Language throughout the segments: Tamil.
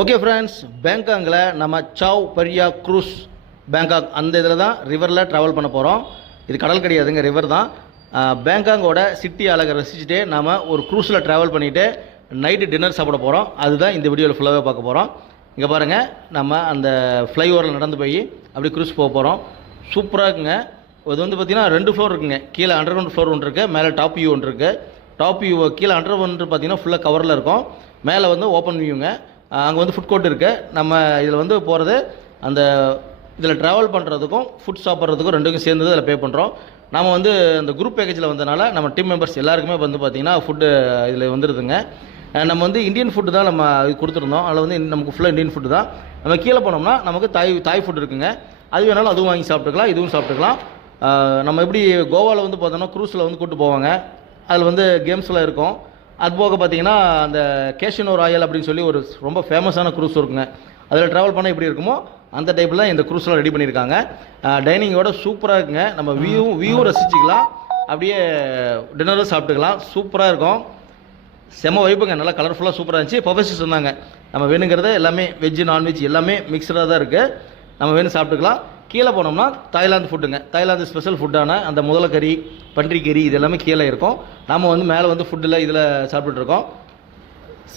ஓகே ஃப்ரெண்ட்ஸ், பேங்காங்கில் நம்ம சாவ் பரியா க்ரூஸ் பேங்காக் அந்த இதில் தான் ரிவரில் ட்ராவல் பண்ண போகிறோம். இது கடல் கிடையாதுங்க, ரிவர் தான். பேங்காங்கோட சிட்டி அழகை ரசிச்சுட்டே நாம் ஒரு க்ரூஸில் ட்ராவல் பண்ணிவிட்டு நைட்டு டின்னர் சாப்பிட போகிறோம். அதுதான் இந்த வீடியோவில் ஃபுல்லாகவே பார்க்க போகிறோம். இங்கே பாருங்கள், நம்ம அந்த ஃப்ளைஓவரில் நடந்து போய் அப்படி க்ரூஸ் போக போகிறோம். சூப்பராக இருக்குங்க. இது வந்து பார்த்திங்கன்னா 2 ஃப்ளோர் இருக்குங்க. கீழே அண்டர் கிரவுண்ட் ஃப்ளோர் ஒன்று இருக்குது, மேலே டாப் வியூ ஒன்று இருக்குது. டாப் வியூ கீழே அண்டர் கிரவுண்ட் பார்த்திங்கன்னா ஃபுல்லாக கவரில் இருக்கும், மேலே வந்து ஓப்பன் வியூங்க. அங்கே வந்து ஃபுட் கோர்ட் இருக்குது. நம்ம இதில் வந்து போகிறது அந்த இதில் ட்ராவல் பண்ணுறதுக்கும் ஃபுட் சாப்பிட்றதுக்கும் ரெண்டுக்கும் சேர்ந்து இதில் பே பண்ணுறோம். நம்ம வந்து அந்த குரூப் பேக்கேஜில் வந்தனால நம்ம டீம் மெம்பர்ஸ் எல்லாருக்குமே வந்து பார்த்திங்கன்னா ஃபுட்டு இதில் வந்துடுதுங்க. நம்ம வந்து இந்தியன் ஃபுட்டு தான் நம்ம இது கொடுத்துருந்தோம். அதில் வந்து நமக்கு ஃபுல்லாக இந்தியன் ஃபுட்டு தான். நம்ம கீழே போனோம்னா நமக்கு தாய் ஃபுட் இருக்குங்க. அது வேணாலும் அதுவும் வாங்கி சாப்பிட்டுக்கலாம், இதுவும் சாப்பிட்டுக்கலாம். நம்ம எப்படி கோவாவில் வந்து பார்த்தோன்னா க்ரூஸில் வந்து கூப்பிட்டு போவாங்க, அதில் வந்து கேம்ஸ்லாம் இருக்கும். அது போக பார்த்தீங்கன்னா அந்த கேஷினோ ராயல் அப்படின்னு சொல்லி ஒரு ரொம்ப ஃபேமஸான க்ரூஸ் இருக்குங்க. அதில் ட்ராவல் பண்ணால் எப்படி இருக்குமோ அந்த டைப்பில் தான் இந்த க்ரூஸ்லாம் ரெடி பண்ணியிருக்காங்க. டைனிங்கோட சூப்பராக இருக்குங்க. நம்ம வியூ ரசிச்சிக்கலாம், அப்படியே டின்னரும் சாப்பிட்டுக்கலாம். சூப்பராக இருக்கும், செம வைப்புங்க. நல்லா கலர்ஃபுல்லாக சூப்பராக இருந்துச்சு. ப்ரொஃபஸர்ஸ் சொன்னாங்க நம்ம வேணுங்கிறது எல்லாமே வெஜ்ஜு நான்வெஜ் எல்லாமே மிக்சடாக தான் இருக்குது, நம்ம வேணும் சாப்பிட்டுக்கலாம். கீழே போனோம்னா தாய்லாந்து ஃபுட்டுங்க. தாய்லாந்து ஸ்பெஷல் ஃபுட்டான அந்த முதலக்கறி, பன்றிக்கறி இது எல்லாமே கீழே இருக்கும். நம்ம வந்து மேலே வந்து ஃபுட்டில் இதில் சாப்பிட்டுட்ருக்கோம்.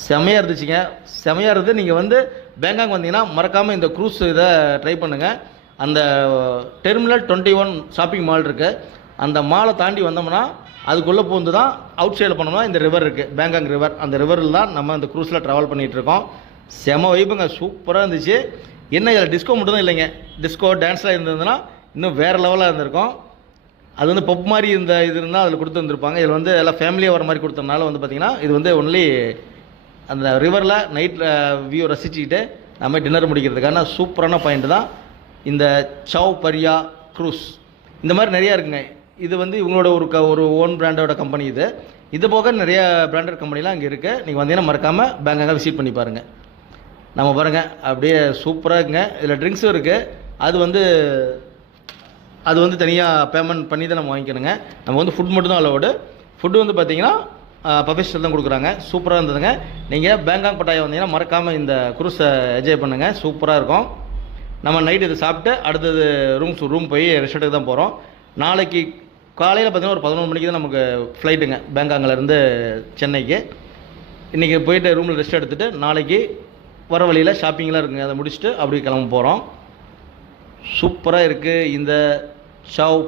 செமையாக இருந்துச்சுங்க, செமையாக இருக்குது. நீங்கள் வந்து பேங்காக் வந்தீங்கன்னா மறக்காமல் இந்த க்ரூஸ் இதை ட்ரை பண்ணுங்கள். அந்த டெர்மினல் 21 ஷாப்பிங் மால் இருக்குது. அந்த மாலை தாண்டி வந்தோம்னா அதுக்குள்ளே போந்து தான் அவுட் சைடில் போனோம்னா இந்த ரிவர் இருக்குது, பேங்காக் ரிவர். அந்த ரிவரில் தான் நம்ம இந்த க்ரூஸில் ட்ராவல் பண்ணிகிட்ருக்கோம். செம வைப்புங்க, சூப்பராக இருந்துச்சு. என்ன இதில் டிஸ்கோ மட்டும் தான் இல்லைங்க, டிஸ்கோ டான்ஸ்லாம் இருந்ததுன்னா இன்னும் வேறு லெவலாக இருந்திருக்கும். அது வந்து பப் மாதிரி இது இருந்தால் அதில் கொடுத்து வந்துருப்பாங்க. இதில் வந்து எல்லாம் ஃபேமிலியாக வர மாதிரி கொடுத்ததுனால வந்து பார்த்திங்கன்னா இது வந்து ஒன்லி அந்த ரிவரில் நைட்டில் வியூ ரசிச்சுக்கிட்டு நம்ம டின்னர் முடிக்கிறதுக்கான சூப்பரான பாயிண்ட் தான் இந்த சாவ் பரியா க்ரூஸ். இந்த மாதிரி நிறையா இருக்குங்க. இது வந்து இவங்களோட ஒரு ஓன் பிராண்டோட கம்பெனி. இது போக நிறைய பிராண்டட் கம்பெனிலாம் இங்கே இருக்குது. நீங்கள் வந்தீங்கன்னா மறக்காமல் பேங்காக விசிட் பண்ணி பாருங்கள். நம்ம பாருங்கள், அப்படியே சூப்பராக இருக்குங்க. இதில் ட்ரிங்க்ஸும் இருக்குது. அது வந்து தனியாக பேமெண்ட் பண்ணி தான் நம்ம வாங்கிக்கணுங்க. நம்ம வந்து ஃபுட் மட்டும் தான் அலோடு. ஃபுட்டு வந்து பார்த்திங்கன்னா ப்ரொஃபஷனல் தான் கொடுக்குறாங்க. சூப்பராக இருந்ததுங்க. நீங்கள் பேங்காக் பட்டாயா வந்தீங்கன்னா மறக்காமல் இந்த க்ரூஸை என்ஜாய் பண்ணுங்கள், சூப்பராக இருக்கும். நம்ம நைட்டு இதை சாப்பிட்டு அடுத்தது ரூம் போய் ரெஸ்டாரண்ட்டுக்கு தான் போகிறோம். நாளைக்கு காலையில் பார்த்திங்கன்னா ஒரு 11 மணிக்கு தான் நமக்கு ஃப்ளைட்டுங்க பேங்காக்லேருந்து சென்னைக்கு. இன்றைக்கி போயிட்டு ரூமில் ரெஸ்ட் எடுத்துகிட்டு நாளைக்கு வர வழியில் ஷாப்பிங்லாம் இருக்குங்க, அதை முடிச்சுட்டு அப்படி கிளம்ப போகிறோம். சூப்பராக இருக்குது இந்த சாவ்